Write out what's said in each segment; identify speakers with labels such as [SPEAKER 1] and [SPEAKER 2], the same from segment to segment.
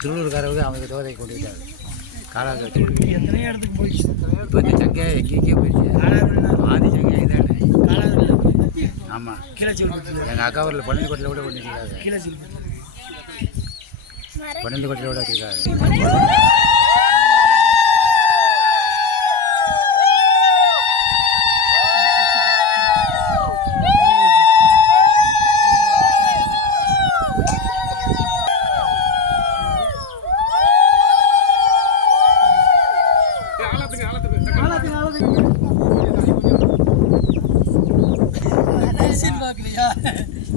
[SPEAKER 1] திருவள்ளூர்காரவங்க அவங்க தோதை கொண்டு விட்டாங்க காலாக்கட்டு
[SPEAKER 2] எத்தனையோ இடத்துக்கு போயிடுச்சு?
[SPEAKER 1] இப்போ இந்த சங்கை எங்கெங்கேயோ போயிடுச்சு. ஆதி சங்கை இதானே ஆமாம் எங்கள் அக்கா ஊரில் பன்னெண்டுக்கோட்டில் கூட கொண்டு வச்சிருக்காங்க.
[SPEAKER 2] கீழே சொல்லிட்டு
[SPEAKER 1] பன்னெண்டுக்கோட்டில் கூட வச்சிருக்காங்க.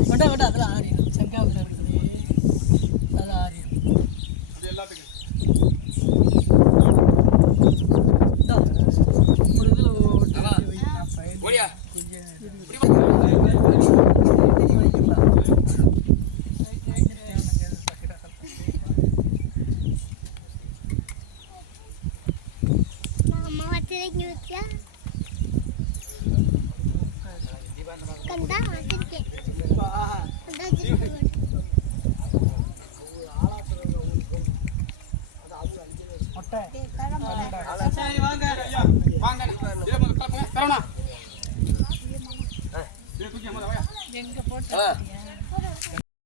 [SPEAKER 3] கொண்டா கொண்டா அதெல்லாம் ஆரியம் செங்காவில் இருக்குது அதெல்லாம் ஆரியம் இந்தா, ஒரு இதில் எங்க போட்டு